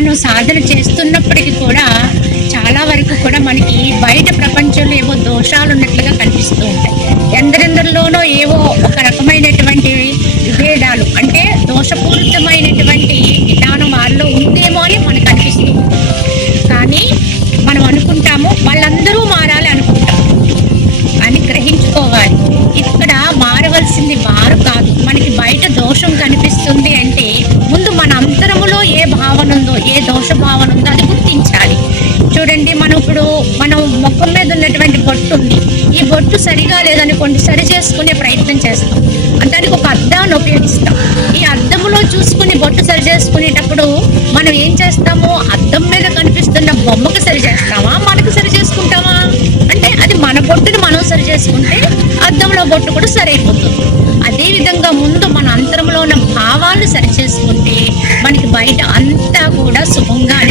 మనం సాధన చేస్తున్నప్పటికీ కూడా చాలా వరకు కూడా మనకి బయట ప్రపంచంలో ఏవో దోషాలు ఉన్నట్లుగా కనిపిస్తూ ఉంటాయి. ఎందరెందరిలోనో ఏవో ఒక రకమైనటువంటి విభేదాలు, అంటే దోషపూరితమైనటువంటి విధానం వారిలో ఉందేమో అని మనకు అనిపిస్తుంది. కానీ మనం అనుకుంటాము వాళ్ళందరూ మారాలి అనుకుంటాం అని గ్రహించుకోవాలి. ఇక్కడ మారవలసింది వారు కాదు. మనకి బయట దోషం కనిపిస్తుంది అంటే ముందు మన అంతరములో ఏ భావన ఉందో, ఏ దోష భావన ఉందో అది గుర్తించాలి. చూడండి, మనం ముఖం మీద ఉన్నటువంటి బొట్టు ఉంది. ఈ బొట్టు సరిగా లేదనుకోండి, సరి చేసుకునే ప్రయత్నం చేస్తాం. దానికి ఒక అద్దాన్ని ఉపయోగిస్తాం. ఈ అద్దంలో చూసుకుని బొట్టు సరి చేసుకునేటప్పుడు మనం ఏం చేస్తాము? అద్దం మీద కనిపిస్తున్న బొమ్మకు సరి చేస్తామా, మనకు సరి చేసుకుంటామా? అంటే అది మన బొట్టుని మనం సరి చేసుకుంటే అద్దంలో బొట్టు కూడా సరైపోతుంది. అదేవిధంగా ముందు మన అంతరంలో ఉన్న భావాలను సరి చేసుకుంటే మనకి బయట అంతా కూడా శుభంగానే